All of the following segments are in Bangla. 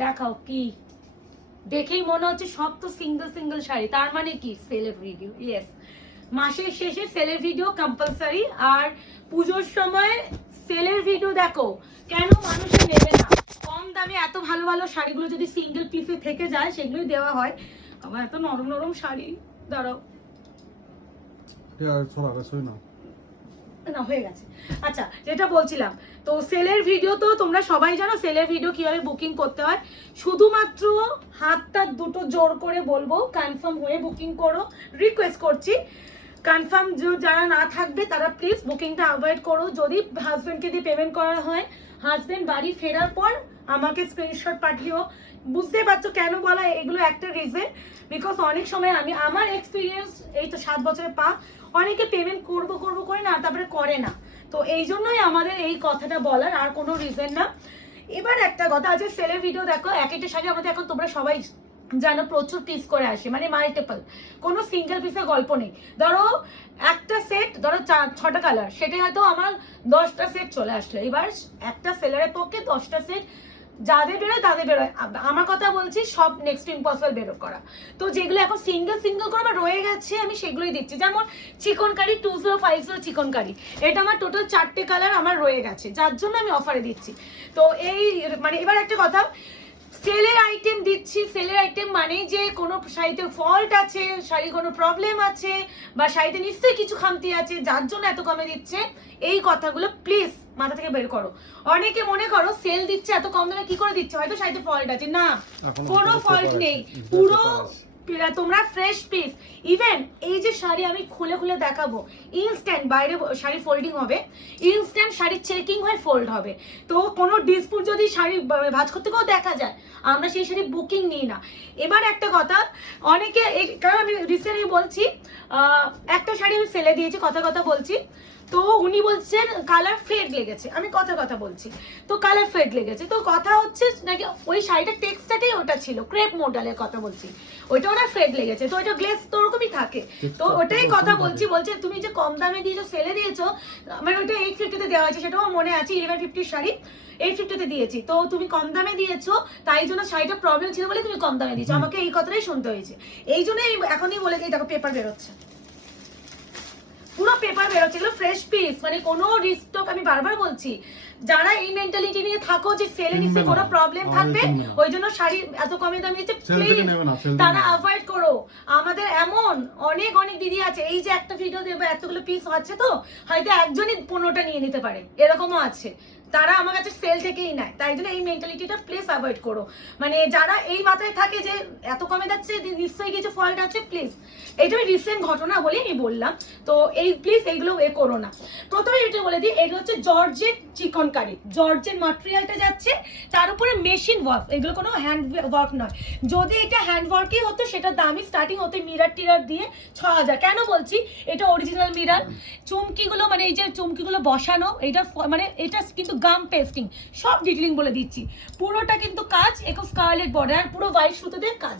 দেখাও কি, দেখেই মনে হচ্ছে সব তো সিঙ্গেল সিঙ্গেল শাড়ি, তার মানে কি সেলের ভিডিও। ইয়েস, মাসের শেষে সেলের ভিডিও কম্পালসারি। আর পুজোর সময় সেলের ভিডিও দেখো, কেন মানুষে নেবে না? কম দামে এত ভালো ভালো শাড়িগুলো যদি সিঙ্গেল পিসে থেকে যায় সেগুলোই দেওয়া হয়। আমার এত নরম নরম শাড়ি, দাঁড়াও না হয়ে গেছে। আচ্ছা, যেটা বলছিলাম, তো সেলের ভিডিও তো তোমরা সবাই জানো সেলের ভিডিও কিভাবে বুকিং করতে হয়। শুধুমাত্র হাতটা দুটো জোর করে বলবো, কনফার্ম হয়ে বুকিং করো, রিকোয়েস্ট করছি। কনফার্ম যারা না থাকবে তারা প্লিজ বুকিংটা অ্যাভয়েড করো। যদি হাজবেন্ডকে দিয়ে পেমেন্ট করা হয়, হাজবেন্ড বাড়ি ফেরার পর আমাকে স্ক্রিনশট পাঠিও। বুঝতে পারছো কেন বলা এগুলো? একটা রিজন, বিকজ অনেক সময় আমি আমার এক্সপিরিয়েন্স এই তো 7 বছরে পা, অনেকে পেমেন্ট করবো করবো করে না, তারপরে করে না। তো এই জন্যই আমাদের এই কথাটা বলার, আর কোনো রিজন না। এবার একটা কথা আছে, সেলের ভিডিও দেখো, এক একটা শাড়ি আমাদের এখন তোমরা সবাই জানো প্রচুর পিস করে আসে, মানে মাল্টিপল, কোনো সিঙ্গেল পিসের গল্প নেই। ধরো একটা সেট, ধরো 6টা কালার, সেটা হয়তো আমার 10টা সেট চলে আসলো। এবার একটা সেলারের পক্ষে 10টা সেট যাদের বেরোয় তাদের বেরোয়, আমার কথা বলছি, সব নেক্সট ইম্পসিবল বেরো করা। তো যেগুলো এখন সিঙ্গেল সিঙ্গেল করে আমার রয়ে গেছে আমি সেগুলোই দিচ্ছি। যেমন চিকনকারি 2050 চিকনকারি, এটা আমার টোটাল 4টে কালার আমার রয়ে গেছে, যার জন্য আমি অফারে দিচ্ছি। তো এই মানে এবার একটা কথা, সেলের আইটেম দিচ্ছি, সেলের আইটেম মানেই যে কোনো শাড়িতে ফল্ট আছে, শাড়ি কোনো প্রবলেম আছে, বা শাড়িতে নিশ্চয়ই কিছু খামতি আছে যার জন্য এত কমে দিচ্ছে, এই কথাগুলো প্লিজ মাথা থেকে বের করো। অনেকে মনে করো সেল দিচ্ছে এত কম দামে, কি করে দিচ্ছে? হয়তো শাড়িতে ফল্ট আছে, না, কোনো ফল্ট নেই, পুরো তোমরা ফ্রেশ পিস। ইভেন এই যে শাড়ি আমি খুলে খুলে দেখাবো, ইনস্ট্যান্ট বাইরে শাড়ি ফোল্ডিং হবে, ইনস্ট্যান্ট শাড়ি চেকিং হয়ে ফোল্ড হবে। তো কোনো ডিসপুট যদি শাড়ি ভাঁজ করতে গিয়েও দেখা যায়, আমরা সেই শাড়ি বুকিং নিই না। এবার একটা কথা, অনেকে, কারণ আমি রিসেন্টলি বলছি, একটা শাড়ি আমি সেলে দিয়েছি, কথা কথা বলছি, তো উনি বলছেন কালার ফেড লেগেছে, আমি কথা কথা বলছি, তো কালার ফেড লেগেছে, তো কথা হচ্ছে নাকি ওই শাড়িটার টেক্সটাটাই ওটা ছিল, ক্রেপ মডেলের কথা বলছি, ওইটা ওনার ফেড লেগেছে, তো ওইটা গ্লেজ তো ওরকমই থাকে। তো ওটাই কথা বলছি, বলছে তুমি যে কম দামে দিয়েছো, সেলে দিয়েছো, মানে ওইটা 850-তে দেওয়া হয়েছে, সেটাও মনে আছে, 1150 শাড়ি 850-তে দিয়েছি, তো তুমি কম দামে দিয়েছো, তাই জন্য শাড়িটা প্রবলেম ছিল বলে তুমি কম দামে দিয়েছো, আমাকে এই কথাটাই শুনতে হয়েছে। এই জন্য এখনই বলে দিই, দেখো পেপার বেরোচ্ছে, পুরো পেপার বেরোচ্ছে, এগুলো ফ্রেশ পিস, মানে কোনো রিস্টক। আমি বারবার বলছি, যারা এই মেন্টালিটি নিয়ে থাকো যে সেলে নিচ্ছে কোনো প্রবলেম থাকবে ওই জন্য শাড়ি এত কমে দামে দিচ্ছে, প্লিজ তারা অ্যাভয়েড করো। আমাদের এমন অনেক অনেক দিদি আছে, এই যে একটা ভিডিও দেবো এতগুলো পিস হচ্ছে, তো হয়তো একজনই 15টা নিয়ে নিতে পারে, এরকমও আছে, তারা আমার কাছে সেল থেকেই নেয়। তাই জন্য এই মেন্টালিটিটা প্লিজ অ্যাভয়েড করো। মানে যারা এই মাথায় থাকে যে এত কমে যাচ্ছে নিশ্চয়ই কিছু ফল্ট আছে, প্লিজ, এইটা আমি রিসেন্ট ঘটনা বলে আমি বললাম, তো এই প্লিজ এইগুলো করো না। প্রথমে এটা বলে দিই, এটা হচ্ছে জর্জেট চিকনকারি, জর্জেট ম্যাটেরিয়ালটা যাচ্ছে, তার উপরে মেশিন ওয়ার্ক, এগুলো কোনো হ্যান্ড ওয়ার্ক নয়। যদি এটা হ্যান্ড ওয়ার্কই হতো সেটার দামই স্টার্টিং হতো মিরার টিরার দিয়ে 6000। কেন বলছি? এটা অরিজিনাল মিরার, চুমকিগুলো মানে এই যে চুমকিগুলো বসানো, এটা মানে এটা কিন্তু গাম পেস্টিং, সব ডিটেলিং বলে দিচ্ছি। পুরোটা কিন্তু কাজ, একটু স্কারলেট বর্ডার, আর পুরো হোয়াইট সুতো দিয়ে কাজ।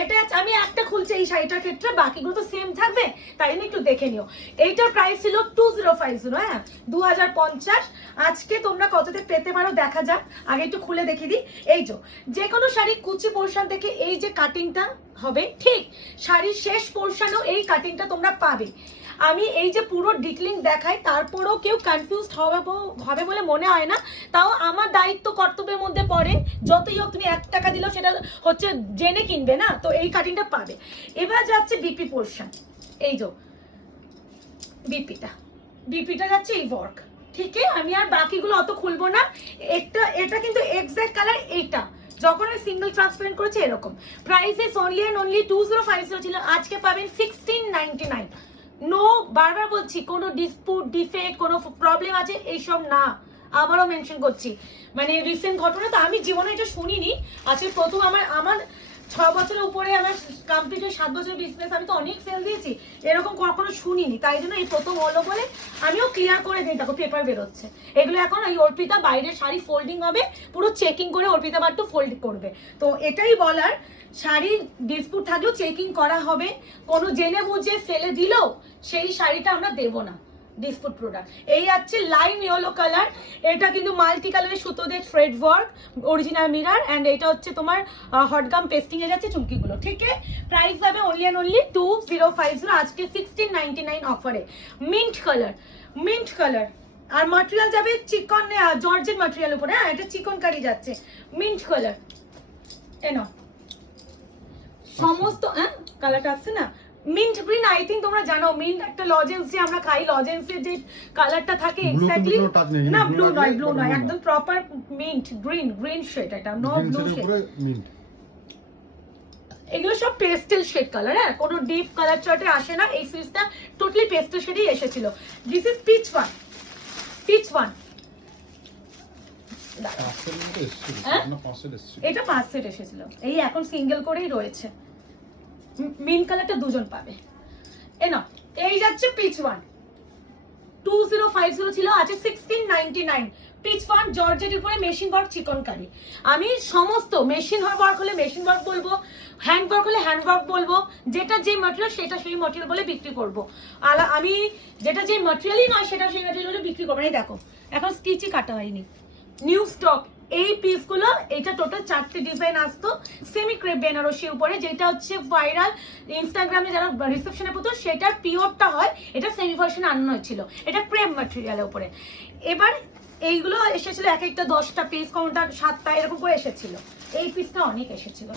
এটা আমি একটা খুলছি এই শাড়িটার ক্ষেত্রে, বাকিগুলো তো সেম থাকবে, তাই জন্য একটু দেখে নিও। এইটার প্রাইস ছিল 2050, হ্যাঁ 2050। আজকে তোমরা কততে পেতে পারো দেখা যাক, আগে একটু খুলে দেখিয়ে দিই। এই যে কোনো শাড়ি কুচি পোর্শন থেকে এই যে কাটিংটা হবে, ঠিক শাড়ির শেষ পোর্শনও এই কাটিংটা তোমরা পাবে। আমি এই যে পুরো ডিটেইলিং দেখাই, তারপরেও কেউ কনফিউজড হবে বলে মনে হয় না, তাও আমার দায়িত্ব কর্তব্যের মধ্যে পড়ে, যতই হোক তুমি 1 টাকা দিলেও সেটা হচ্ছে জেনে কিনবে না, তো এই কাটিংটা পাবে। এবার যাচ্ছে বিপি পোর্শন, এই যে বিপিটা যাচ্ছে এই ওয়ার্ক, ঠিক আছে? আমি আর বাকিগুলো অত খুলবো না। এটা কিন্তু এক্সাক্ট কালার এইটা, যখন আমি সিঙ্গেল ট্রান্সপারেন্ট করেছি এরকম। প্রাইসেস অনলি এন্ড অনলি 2050 ছিল, আজকে পাবেন 1699। নো, বারবার বলছি, কোনো ডিসপুট ডিফেক্ট কোনো প্রবলেম আছে এইসব না, আবারও মেনশন করছি। মানে রিসেন্ট ঘটনা তো আমি জীবনে এটা শুনিনি, আজকে প্রথম। আমার 6 বছরের উপরে আমার কমপ্লিটেড, 7 বছরের বিজনেস, আমি তো অনেক সেল দিয়েছি, এরকম কখনো শুনিনি, তাই জন্য এই প্রথম হলো বলে আমিও ক্লিয়ার করে দিই। দেখো পেপার বেরোচ্ছে, এগুলো এখন ওই অর্পিতা বাইরের শাড়ি ফোল্ডিং হবে, পুরো চেকিং করে অর্পিতা বাট্টু ফোল্ড করবে। তো এটাই বলার, শাড়ির ডিসপুট থাকলেও চেকিং করা হবে, কোনো জেনে বুঝে ফেলে দিলেও সেই শাড়িটা আমরা দেবো না, ডিসপুট প্রোডাক্ট। এই আছে লাইম ইয়েলো কালার, এটা কিন্তু মাল্টি কালারের সুতো দিয়ে thread work, original mirror, and এটা হচ্ছে তোমার হটগাম পেস্টিং এ যাচ্ছে চুমকিগুলো। ঠিক আছে, প্রাইস হবে অনলি অ্যান্ড অনলি 2050 আজকে 1699 অফারে। মিন্ট কালার, মিন্ট কালার, আর ম্যাটেরিয়াল যাবে চিকন জর্জেট ম্যাটেরিয়াল উপরে। হ্যাঁ, এটা চিকন কারি যাচ্ছে, মিন্ট কালার। এনো সমস্ত কালারটা আসছে না, মিন্ট গ্রিন। আই থিঙ্ক তোমরা জানো মিন্ট একটা লজেন্স যে আমরা খাই, লজেন্সের যে কালারটা থাকে এক্স্যাক্টলি, না ব্লু নয়, ব্লু নয়, একদম proper mint green, green shade, এটা নো ব্লু শেড। এগুলো সব পেস্টেল শেড কালার, হ্যাঁ, কোনো ডিপ কালার চার্টে আসে না। এই সিরিজটা টোটালি পেস্টেল শেডই এসেছিল। This is peach one, peach one. এটা 5 সেট এসেছিল, এই এখন সিঙ্গেল করেই রয়েছে। মিন কালারটা দুজন পাবে। এ না, এই যাচ্ছে পিচ ওয়ান, 2050 ছিল, আছে 1699। পিচ ওয়ান জর্জেটের উপরে মেশিন ওয়ার্ক চিকনকারি। আমি সমস্ত মেশিন ওয়ার্ক হলে মেশিন ওয়ার্ক বলবো, হ্যান্ড ওয়ার্ক হলে হ্যান্ড ওয়ার্ক বলবো, যেটা যে ম্যাটেরিয়াল সেটা সেই ম্যাটেরিয়াল বলে বিক্রি করব। আর আমি যেটা যে ম্যাটেরিয়ালই নয় সেটা সেই ম্যাটেরিয়াল বলে বিক্রি করবো। এই দেখো এখন স্টিচই কাটা হয়নি, নিউ স্টক। এই পিসগুলো, এটা টোটাল 4টে ডিজাইন আসতো সেমি ক্রেপ বেনারসির উপরে, যেটা হচ্ছে ভাইরাল ইনস্টাগ্রামে যারা রিসেপশনে পড়তো সেটার পিওরটা হয়, এটা সেমি ভার্সন আনানো হয়েছিল, এটা ক্রেপ ম্যাটেরিয়ালের উপরে। এবার এইগুলো এসেছিল এক একটা 10টা পিস, কোনটা 7টা, এরকম করে এসেছিল। এই পিসটা অনেক এসেছিল।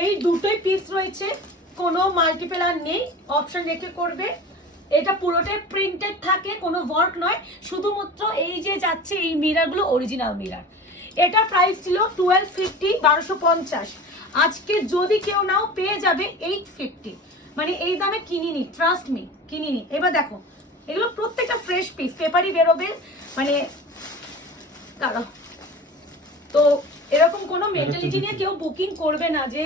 এই দুটোই পিস রয়েছে, কোনো মাল্টিপ্লার নেই, অপশন রেখে করবে। এটা পুরোটাই প্রিন্টেড থাকে, কোনো ওয়ার্ক নয়, শুধুমাত্র এই যে যাচ্ছে এই মিরারগুলো অরিজিনাল মিরার। এটা প্রাইস ছিল 1250, 1250। আজকে যদি কেউ নাও পেয়ে যাবে 850, মানে এই দামে কিনিনি, ট্রাস্ট মি, কিনিনি। এবার দেখো এগুলো প্রত্যেকটা ফ্রেশ পিস, পেপারই বেরোবে, মানে দাঁড়াও। তো এরকম কোনো মেন্টালিটি নিয়ে কেউ বুকিং করবে না যে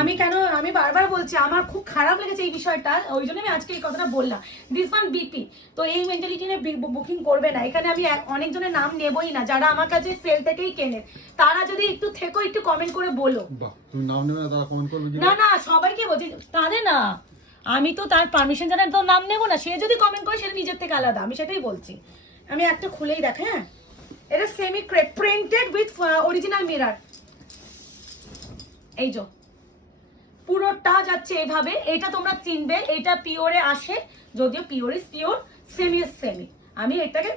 আমি কেন, আমি বারবার বলছি আমার খুব খারাপ লেগেছে এই বিষয়টা, ওই জন্য আমি আজকে এই কথাটা বললাম। দিস ওয়ান বিপি, তো এই মেন্টালিটি নিয়ে বুকিং করবে না। এখানে আমি অনেকজনের নাম নেবই না যারা আমার কাছে সেল থেকেই কেনে, তারা যদি একটু থেকো একটু কমেন্ট করে বলো। তুমি নাম নেবে না, তারা কমেন্ট করবে না না, সবাইকে বলছি, তাদের না, আমি তো তার পারমিশন জানা তো নাম নেবো না, সে যদি কমেন্ট করে সেটা নিজের থেকে আলাদা, আমি সেটাই বলছি। আমি একটা খুলেই দেখ, হ্যাঁ, এটা semi crepe printed with original mirror. এই যে পুরোটা যাচ্ছে এইভাবে, এটা তোমরা চিনবে, এটা পিওরে আসে, যদিও pure is pure, semi is semi. আমি এটাকে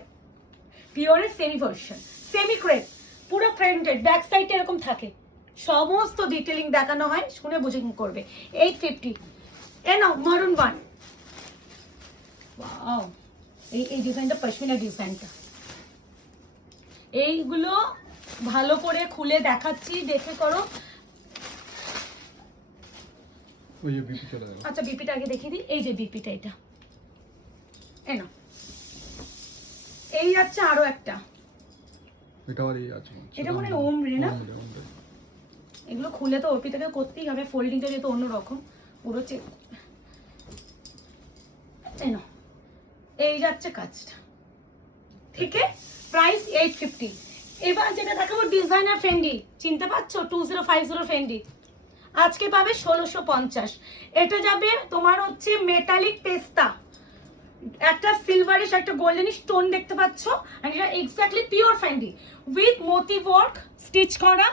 পিওরের সেমি ভার্সন, সেমি ক্রেপ, পুরো প্রিন্টেড, ব্যাক সাইডে এরকম থাকে, সমস্ত ডিটেইলিং দেখানো হয়, শুনে বুঝে করবে। 850। এ নাও মারুন ওয়ান, ওয়াও, এই ডিজাইনটা পশমিনা ডিজাইনটা। এইগুলো ভালো করে খুলে দেখাচ্ছি, দেখে করো। আচ্ছা বিপিটা আগে দেখিয়ে দিই, এই যে বিপিটা, এটা এই না, এই যাচ্ছে আরো একটা, এটা মনে হয় ওম রে না। এগুলো খুলে তো ওপিটাকে করতেই হবে, ফোল্ডিংটা যেহেতু অন্যরকম পুরো চেক। এই না, এই যাচ্ছে কাজটা, ঠিক আছে, প্রাইস 850। এবার যেটা দেখাবো ডিজাইনার ফেন্ডি, চিনতে পারছো 2050 ফেন্ডি, আজকে পাবে 1650। এটা যাবে তোমার হচ্ছে মেটালিক পেস্তা, একটা সিলভারিশ একটা গোল্ডেনিশ টোন দেখতে পাচ্ছ, আর এটা exactly pure Fendi with moti work, stitch করা,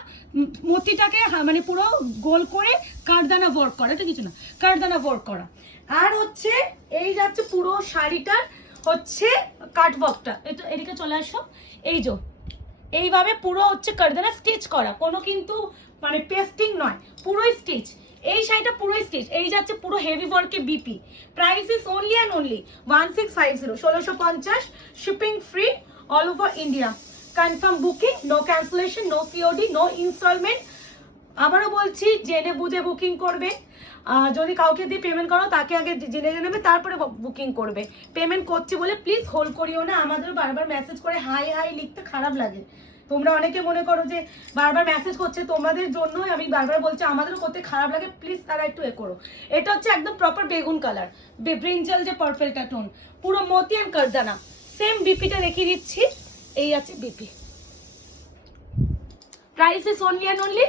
মোতিটাকে মানে পুরো গোল করে কারদানা ওয়ার্ক করা, এটা কিছু না, কারদানা ওয়ার্ক করা। আর হচ্ছে এই যাচ্ছে পুরো শাড়িটার হচ্ছে কাটওয়ার্কটা, এটা এদিকে চলে আসো, এই যে এইভাবে পুরো হচ্ছে কারদানা স্টিচ করা, কোনো কিন্তু মানে পেস্টিং নয়, পুরোই স্টিচ। এই শাড়িটা পুরোই স্টিচ, এই যাচ্ছে পুরো হেভি ওয়ার্কে বিপি। Price is only and only 1650, 1650, shipping free all over India. Confirm booking, no cancellation, no COD, no installment. আবারও বলছি, জেনে বুঝে বুকিং করবে। যদি কাউকে দিয়ে পেমেন্ট করো তাকে আগে জেনে নেবে, তারপরে বুকিং করবে। পেমেন্ট করছে বলে প্লিজ হোল্ড করিও না, আমাদের বারবার মেসেজ করে হাই হাই লিখতে খারাপ লাগে। তোমরা অনেকে মনে করো যে বারবার মেসেজ করছে, তোমাদের জন্যই আমি বারবার বলছি, আমাদেরও করতে খারাপ লাগে, প্লিজ তারা একটু করো। এটা হচ্ছে একদম প্রপার বেগুন কালার, ব্রিঞ্জাল যে পার্পলটা টোন, পুরো মতি অ্যান্ড কারদানা। সেম বিপিটা দেখিয়ে দিচ্ছি, এই আছে BP. Price is only and only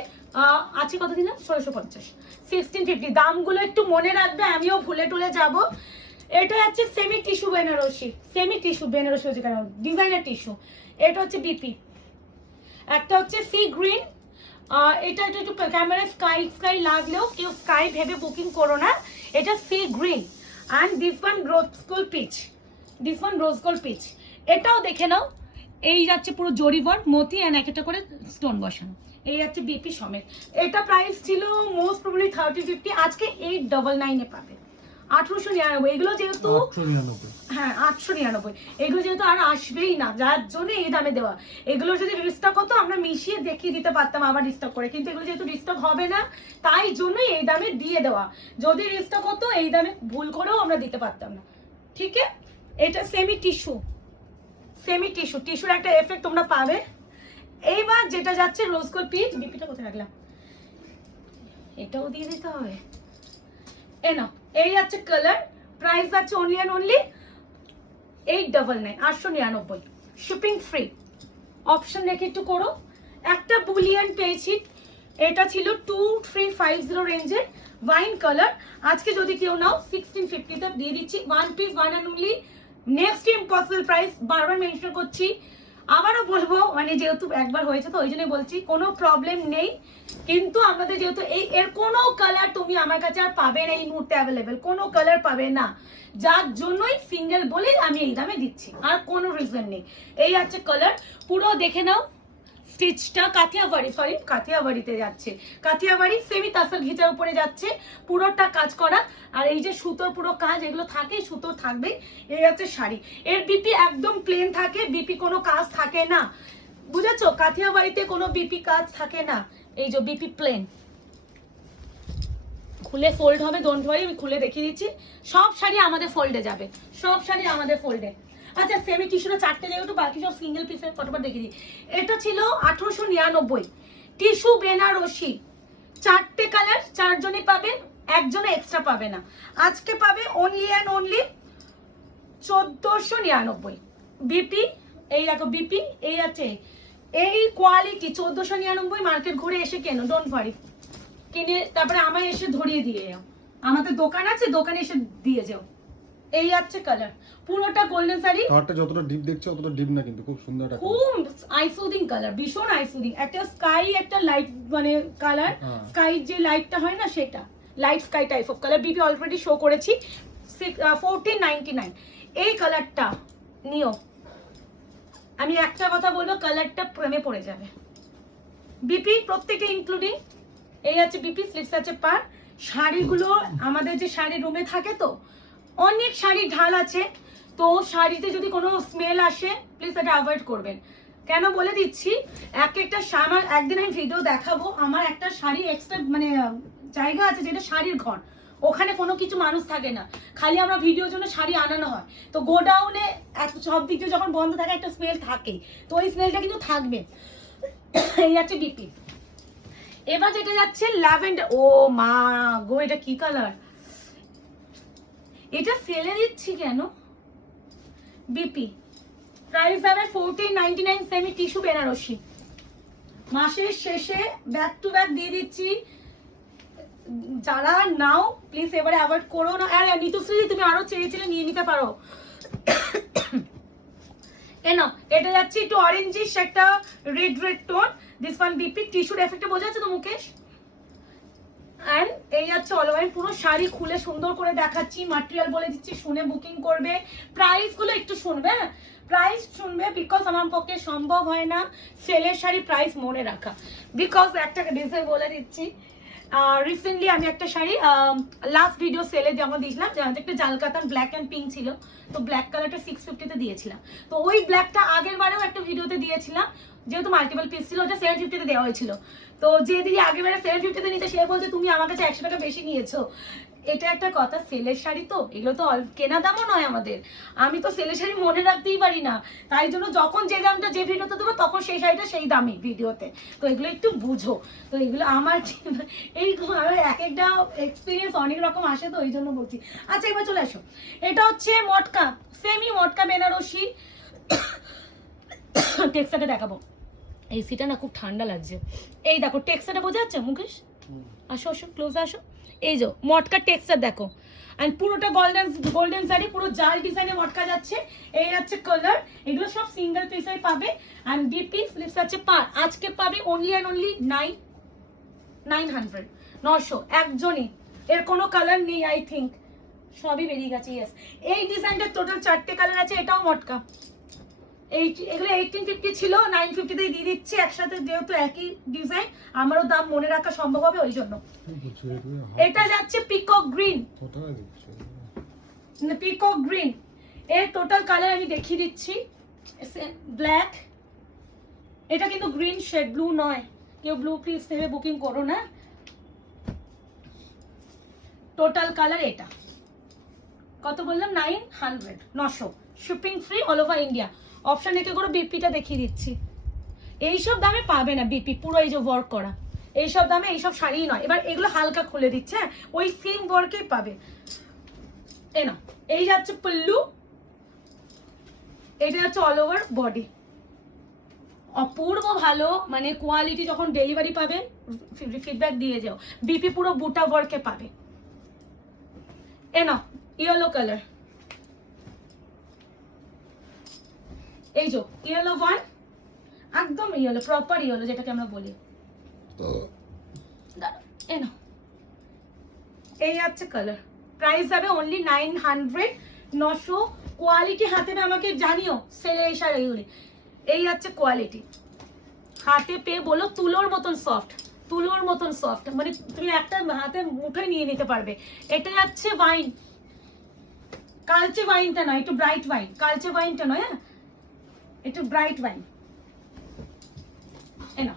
আছে কত দিলাম, 1650, 1650। দামগুলো একটু মনে রাখবে, আমিও ভুলে টুলে যাব। এটা হচ্ছে সেমি টিস্যু বেনারসি হচ্ছে কেন ডিজাইনার টিস্যু। এটা হচ্ছে বিপি, একটা হচ্ছে সি গ্রিন। এটা একটু ক্যামেরায় স্কাই লাগলেও কেউ স্কাই ভেবে বুকিং করো না, এটা sea green. And this one rose gold peach, এটাও দেখে নাও। এই যাচ্ছে পুরো জরি ওয়ার্ক, মতি অ্যান্ড একটা করে স্টোন বসানো। এই যাচ্ছে বিপি সমেত। এটা প্রাইস ছিল মোস্ট প্রবলি 30-50, আজকে 899 পাবে। 899, এগুলো যেহেতু 899। হ্যাঁ 899, এগুলো যেহেতু আর আসবেই না, যার জন্য এই দামে দেওয়া। এগুলো যদি রিস্টক হতো আমরা মিশিয়ে দেখিয়ে দিতে পারতাম আবার রিস্টক করে, কিন্তু এগুলো যেহেতু রিস্টক হবে না তাই জন্যই এই দামে দিয়ে দেওয়া। যদি রিস্টক হতো এই দামে ভুল করেও আমরা দিতে পারতাম না। ঠিক আছে, এটা সেমি টিস্যুর একটা এফেক্ট তোমরা পাবে। এইবার যেটা যাচ্ছে রোজ গোল্ড পিচ, বিপিটা কোথায় রাখলাম, এটাও দিয়ে দিতে হবে। এই যাচ্ছে কালার, প্রাইস যাচ্ছে only and only 899, 899, shipping free. Option রেখে একটু করো। একটা বুলিয়ান পেয়েছি, এটা ছিল 2350 রেঞ্জের ওয়াইন কালার, আজকে যদি কেউ নাও 1650 তে দিয়ে দিচ্ছি। One piece, one and only, next impossible price. বারবার মেনশন করছি, আবারও বলবো, মানে যেহেতু একবার হয়েছে তো ওই জন্যই বলছি, কোনো প্রবলেম নেই। কিন্তু আমাদের যেহেতু এর কোনো কালার তুমি আমার কাছে আর পাবে না এই মুহূর্তে অ্যাভেলেবেল, কোনো কালার পাবে না, যার জন্যই সিঙ্গেল বলে আমি এই দামে দিচ্ছি, আর কোনো রিজন নেই। এই আছে কালার, পুরো দেখে নাও। স্টিচটা কাথিয়াবাড়িতে যাচ্ছে, কাথিয়াবাড়ি সেমি তাসার ঘিচার উপরে যাচ্ছে, পুরোটা কাজ করা। আর এই যে সুতোর পুরো কাজ, এগুলো থাকে, সুতো থাকবে। এই হচ্ছে শাড়ি, এর বিপি একদম প্লেন থাকে, বিপি কোনো কাজ থাকে না, বুঝেছো? কাথিয়াবাড়িতে কোনো বিপি কাজ থাকে না। এই যে বিপি প্লেন, খুলে ফোল্ড হবে, ডোন্ট ওয়ারি, আমি খুলে দেখিয়ে দিচ্ছি। সব শাড়ি আমাদের ফোল্ডে যাবে, সব শাড়ি আমাদের ফোল্ডে। আচ্ছা, সেমি টিস্যুটা 4টে যেহেতু, বাকি সব সিঙ্গেল পিসের ফটোবার দেখিয়ে দিই। এটা ছিল 1899, টিস্যু বেনারসি, 4টে কালার, 4 জনই পাবে, একজনে এক্সট্রা পাবে না। আজকে পাবে অনলি অ্যান্ড অনলি 1499 বিপি। এই দেখো বিপি, এই আছে, এই কোয়ালিটি 1499, মার্কেট ঘুরে এসে কেন, ডোন্ট ওয়ারি, কিনে তারপরে আমায় এসে ধরিয়ে দিয়ে যাও, আমাদের দোকান আছে, দোকানে এসে দিয়ে যাও। এই আছে কালার, পুরোটা গোল্ডেন শাড়ি। কালারটা যতটা ডিপ দেখছো অতটা ডিপ না, কিন্তু খুব সুন্দর একটা খুব আইসুদিং কালার, ভীষণ আইসুদিং, একটা স্কাই, একটা লাইট মানে কালার, স্কাই যে লাইটটা হয় না সেটা, light sky type of colour. BP already show করেছি, 1499। এই কালারটা নিও, আমি একটা কথা বলবো, কালারটা প্রেমে পড়ে যাবে। বিপি প্রত্যেকটা ইনক্লুডিং, এই আছে বিপি, স্লিভস আছে পার। শাড়িগুলো আমাদের যে শাড়ি রুমে থাকে তো অনেক শাড়ি ঢাল আছে, তো শাড়িতে যদি কোনো স্মেল আসে প্লিজ এটা অ্যাভয়েড করবেন। কেন বলে দিচ্ছি, একটা আমার একদিন আমি ভিডিও দেখাবো, আমার একটা শাড়ি এক্সট্রা মানে জায়গা আছে যেটা শাড়ির ঘর, ওখানে কোনো কিছু মানুষ থাকে না, খালি আমরা ভিডিওর জন্য শাড়ি আনানো হয়। তো গোডাউনে সব দিক দিয়ে যখন বন্ধ থাকে একটা স্মেল থাকে, তো ওই স্মেলটা কিন্তু থাকবে। এই আছে বিপি। এবার যেটা যাচ্ছে ল্যাভেন্ডার, ও মা গো, এটা কি কালার, এটা সেলে দিচ্ছি কেন? বিপি প্রাইস যাবে 1499, সেমি টিস্যু বেনারসি। মাসের শেষে ব্যাক টু ব্যাক দিয়ে দিচ্ছি, যারা নাও প্লিজ এবারে অ্যাভয়েড করো না। আর নিতুশ্রী তুমি আরো চেয়েছিলে, নিয়ে নিতে পারো। এনো, এটা যাচ্ছে একটু অরেঞ্জিশ, একটা red tone, this one BP. টিস্যুর এফেক্টে বোঝা যাচ্ছে তো মুকেশ? এন্ড এই যাচ্ছে অল ওভার, পুরো শাড়ি খুলে সুন্দর করে দেখাচ্ছি, ম্যাটেরিয়াল বলে দিচ্ছি, শুনে বুকিং করবে। প্রাইস গুলো একটু শুনবে, প্রাইস শুনবে, বিকজ আমার পক্ষে সম্ভব হয় না সেলের শাড়ি প্রাইস মনে রাখা, বিকজ একটা ডিজাইন বলে দিচ্ছি। রিসেন্টলি আমি একটা শাড়ি লাস্ট ভিডিও সেলে যেমন দিয়েছিলাম, একটা জালকাতান ব্ল্যাক অ্যান্ড পিঙ্ক ছিল, তো ব্ল্যাক কালারটা 650 তে দিয়েছিলাম। তো ওই ব্ল্যাকটা আগের বারেও একটা ভিডিওতে দিয়েছিলাম, যেহেতু মাল্টিপল পিস ছিল, ওটা 750 তে দেওয়া হয়েছিল। তো যে দিদি আগের বারে 750 তে নিতে, সে বলছে তুমি আমার কাছে 100 টাকা বেশি নিয়েছো। এটা একটা কথা, সেলের শাড়ি তো এগুলো তো কেনা দামও নয় আমাদের, আমি তো সেলের শাড়ি মনে রাখতেই পারি না, তাই জন্য যখন যে দামটা যে ভিডিওতে দেবো তখন সেই শাড়িটা সেই দামই ভিডিওতে। তো এগুলো একটু বুঝো, তো এগুলো আমার এই এক একটা এক্সপিরিয়েন্স অনেক রকম আসে, তো ওই জন্য বলছি। আচ্ছা এবার চলে আসো, এটা হচ্ছে মটকা, সেমি মটকা বেনারসি। টেক্সচারটা দেখাবো, এসিটা না খুব ঠান্ডা লাগছে। এই দেখো টেক্সচারটা বোঝা যাচ্ছে মুকেশ? আসো আসো, ক্লোজ আসো। এই যে মটকা টেক্সচার দেখো, এন্ড পুরোটা গোল্ডেন শাড়ি, পুরো জাল ডিজাইনে মটকা যাচ্ছে। এই যাচ্ছে কালার, এগুলো সব সিঙ্গেল পিসে পাবে। এন্ড বিপি স্লিপস আছে পার, আজকে পাবে অনলি এন্ড অনলি 900 একজনই, এর কোনো কালার নেই আই থিঙ্ক, সবই বেরিয়ে গেছে। ইয়েস, এই ডিজাইনটার টোটাল 4টে কালার আছে, এটাও মটকা। এগুলো 1850 ছিল, 950 দিয়ে দিচ্ছি একসাথে, যেহেতু একই ডিজাইন আমারও দাম মনে রাখা সম্ভব হবে ওই জন্য। এটা যাচ্ছে পিকক গ্রিন, পিকক গ্রিন, এর টোটাল কালার আমি দেখিয়ে দিচ্ছি। ব্ল্যাক, এটা কিন্তু গ্রিন শেড, ব্লু নয়, কেউ ব্লু প্লিজ ভেবে বুকিং করো না। টোটাল কালার এটা কত বললাম, 900 shipping free all over India. Option একে করে বিপিটা দেখিয়ে দিচ্ছি, এইসব দামে পাবে না বিপি, পুরো এই যে ওয়ার্ক করা এইসব দামে এইসব শাড়ি নয়। এবার এগুলো হালকা খুলে দিচ্ছে, হ্যাঁ ওই সেম ওয়ার্কেই পাবে। এ না, এই যাচ্ছে পল্লু, এটা যাচ্ছে অল ওভার বডি, অপূর্ব ভালো, মানে কোয়ালিটি। যখন ডেলিভারি পাবে ফিডব্যাক দিয়ে যাও। বিপি পুরো বুটা ওয়ার্কে পাবে। এ না, ইয়েলো কালার, এই যে ইয়েলো ওয়ান, একদম ইয়েলো, প্রপার ইয়েলো যেটাকে আমরা বলি। এ না, এই আছে কালার, প্রাইস যাবে অনলি 900। কোয়ালিটি হাতে পেয়ে আমাকে জানিও, সেলে এই শাড়িগুলি। এই আছে কোয়ালিটি, হাতে পেয়ে বলো তুলোর মতন সফট, তুলোর মতন সফট, মানে তুমি একটা হাতে মুঠোয় নিয়ে নিতে পারবে। এটা যাচ্ছে ওয়াইন, কালচে ওয়াইনটা নয়, একটু ব্রাইট ওয়াইন, কালচে ওয়াইনটা নয়, হ্যাঁ একটু ব্রাইট ওয়াইন। এ না,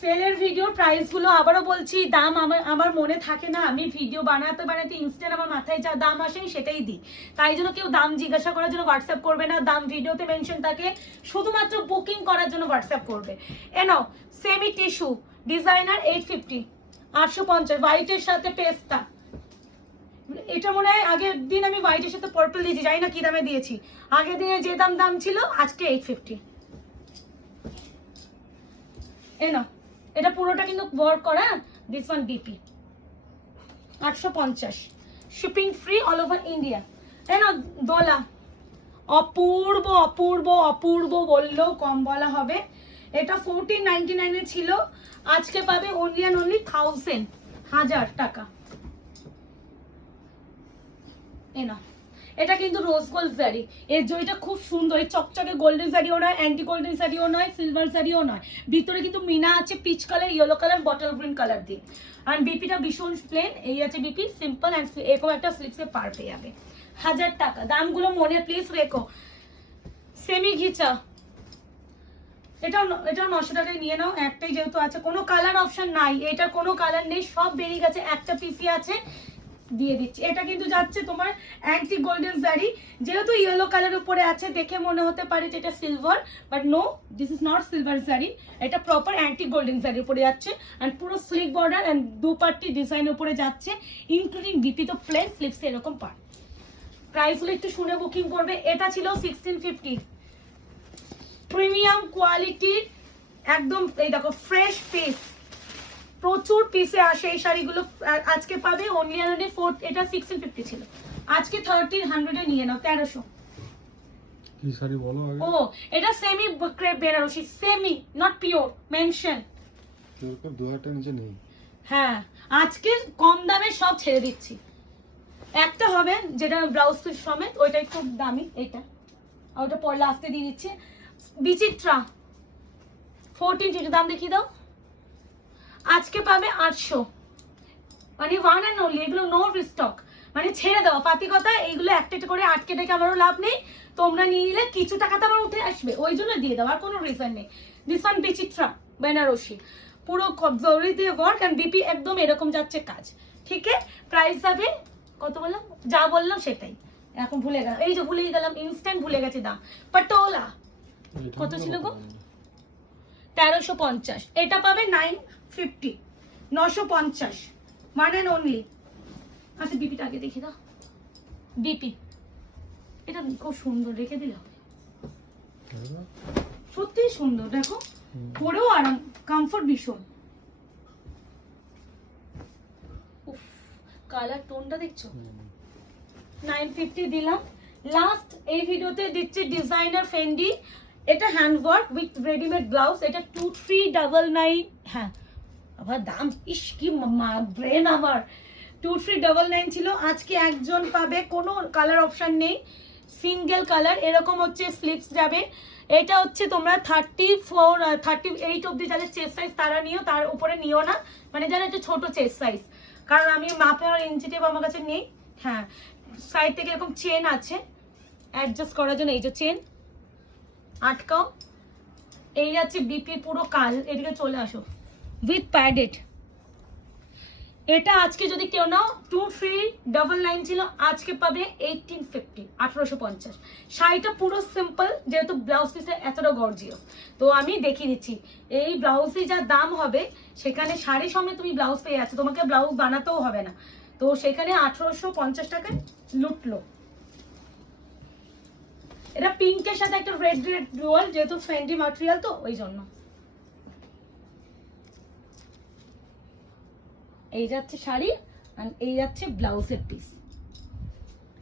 সেলের ভিডিওর প্রাইস গুলো আবারও বলছি, দাম আমার মনে থাকে না, আমি ভিডিও বানাতে বানাতে ইনস্ট্যান্ট আমার মাথায় যা দাম আসে সেটাই দিই। তাই জন্য কেউ দাম জিজ্ঞাসা করার জন্য হোয়াটসঅ্যাপ করবে না, দাম ভিডিওতে মেনশন থাকে, শুধুমাত্র বুকিং করার জন্য হোয়াটসঅ্যাপ করবে। এ নাও সেমি টিস্যু ডিজাইনার 850, 850 হোয়াইটের সাথে পেস্তা। এটা মনে হয় আগের দিন আমি হোয়াইটের সাথে পার্পল দিয়েছি, জানি না কি দামে দিয়েছি। আগের দিনে যে দাম ছিল আজকে 850। এ নাও, এটা পুরোটা কিন্তু ওয়ার্ক করা, this one BP 850, shipping free all over India. তাই না, দোলা, অপূর্ব অপূর্ব অপূর্ব বললেও কম বলা হবে। এটা 1499 ছিল, আজকে পাবে অনলি অ্যান্ড অনলি 1000 টাকা। এ না, এটা কিন্তু রোজ গোল্ড শাড়ি, এর জড়িটা খুব সুন্দর, এই চকচকে গোল্ডেন শাড়িও নয়, অ্যান্টি গোল্ডেন শাড়িও নয়, সিলভার শাড়িও নয়, ভিতরে কিন্তু মিনা আছে peach colour, yellow colour, bottle green colour দিয়ে। আর বিপিটা ভীষণ প্লেন, এই আছে বিপি সিম্পল, অ্যান্ড এরকম একটা স্লিপসে পার পেয়ে যাবে। 1000 টাকা, দামগুলো মনে প্লিজ রেখো। সেমি ঘিচা, এটাও 900 টাকায় নিয়ে নাও, একটাই যেহেতু আছে, কোনো কালার অপশন নাই, এটার কোনো কালার নেই, সব বেরিয়ে গেছে, একটা পিসি আছে, দিয়ে দিচ্ছি। এটা কিন্তু যাচ্ছে তোমার অ্যান্টি গোল্ডেন শাড়ি, যেহেতু ইয়েলো কালার উপরে আছে দেখে মনে হতে পারে যে এটা silver, but no, this is not silver sari, এটা প্রপার অ্যান্টি গোল্ডেন শাড়ির উপরে যাচ্ছে। অ্যান্ড পুরো স্লিক বর্ডার অ্যান্ড দুপাট্টি ডিজাইন উপরে যাচ্ছে, ইনক্লুডিং বিপি তো প্লেন স্লিপস এরকম পার। প্রাইসগুলো একটু শুনে বুকিং করবে। এটা ছিল 1650, প্রিমিয়াম কোয়ালিটির, একদম এই দেখো ফ্রেশ পিস, প্রচুর পিসে আসে এই শাড়িগুলো। আজকে পাবে অনলি অ্যান্ড অনলি 4, এটা 1650 ছিল, আজকে 1300 এ নিয়ে নাও, 1300। কি শাড়ি বলো আগে? ও, এটা semi crepe Banarasi, semi not pure, mention. এরকম 2000 টাকা নিচে নেই। হ্যাঁ, আজকে কম দামে সব ছেড়ে দিচ্ছি। একটা হবে যেটা ব্লাউজ পিস সমেত, ওইটা একটু দামি, এটা আর ওটা পরে লাস্টে দিয়ে দিচ্ছি। বিচিত্রা 1450, দাম দেখিয়ে দাও, আজকে পাবে 800, মানে ওয়ান অ্যান্ড অনলি, এগুলো নো রিস্টক, মানে ছেড়ে দেওয়া পাতি কথা। এইগুলো একটা একটা করে আটকে ডেকে আমারও লাভ নেই, তোমরা নিয়ে নিলে কিছু টাকা তো আমার উঠে আসবে, ওই জন্য দিয়ে দাও, আর কোনো রিজন নেই। দিস ওয়ান বিচিত্রা বেনারসি, পুরো জরি দিয়ে ওয়ার্ক, অ্যান্ড বিপি একদম এরকম যাচ্ছে কাজ। ঠিক আছে, প্রাইস যাবে কত বললাম, যা বললাম সেটাই, এখন ভুলে গেলাম, এই যে ভুলেই গেলাম, ইনস্ট্যান্ট ভুলে গেছি দাম। পটোলা কত ছিল গো, 1350, এটা পাবে 950, 950, ওয়ান অ্যান্ড অনলি। আচ্ছা বিপিটা আগে দেখি দাও, বিপি এটা খুব সুন্দর, রেখে দিলে হবে, সত্যি সুন্দর, দেখো পরেও আরাম, কমফোর্ট ভীষণ। কালার টোনটা দেখছো 950 দিলাম। লাস্ট এই ভিডিওতে দিচ্ছি ডিজাইনার ফেন্ডি, এটা হ্যান্ডওয়ার্ক উইথ রেডিমেড ব্লাউজ, এটা 2399। হ্যাঁ আবার দাম, ইস কি ব্রেন আমার, 2399 ছিল। আজকে একজন পাবে, কোনো কালার অপশন নেই, সিঙ্গেল কালার, এরকম হচ্ছে স্লিপস যাবে। এটা হচ্ছে তোমরা 38 অব্দি যাদের চেস্ট সাইজ তারা নিও, তার উপরে নিও না, মানে যারা একটু ছোট চেস্ট সাইজ, কারণ আমি মাপে আর ইঞ্চি টেপ আমার কাছে নেই। হ্যাঁ সাইড থেকে এরকম চেন আছে অ্যাডজাস্ট করার জন্য, এই যে চেন আটকাও। এই যাচ্ছে বিপি পুরো কাল, এদিকে চলে আসো উইথ প্যাডেড। এটা আজকে যদি কেউ নাও 2399 ছিল, আজকে পাবে 1850, 1850। শাড়িটা পুরো সিম্পল, যেহেতু ব্লাউজ পিসটা এতটা গর্জিয়াস। তো আমি দেখিয়ে দিচ্ছি, এই ব্লাউজে যা দাম হবে সেখানে শাড়ির সঙ্গে তুমি ব্লাউজ পেয়ে যাচ্ছ, তোমাকে ব্লাউজ বানাতেও হবে না। তো সেখানে 1850 টাকায় লুটলো। এটা পিঙ্কের সাথে একটা রেড রেড ডুয়াল, যেহেতু ফেন্ডি ম্যাটেরিয়াল তো ওই জন্য। এই যাচ্ছে শাড়ি আর এই যাচ্ছে ব্লাউজের পিস।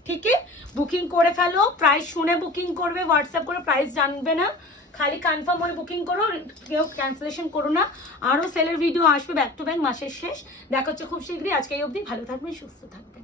ঠিক আছে, বুকিং করে ফেলো, প্রাইস শুনে বুকিং করবে, হোয়াটসঅ্যাপ করে প্রাইস জানবে না, খালি কনফার্ম হয়ে বুকিং করো, কেউ ক্যান্সেলেশন করো না। আরও সেলের ভিডিও আসবে ব্যাক টু ব্যাক মাসের শেষ। দেখা হচ্ছে খুব শীঘ্রই। আজকে এই অবধি, ভালো থাকবেন, সুস্থ থাকবেন।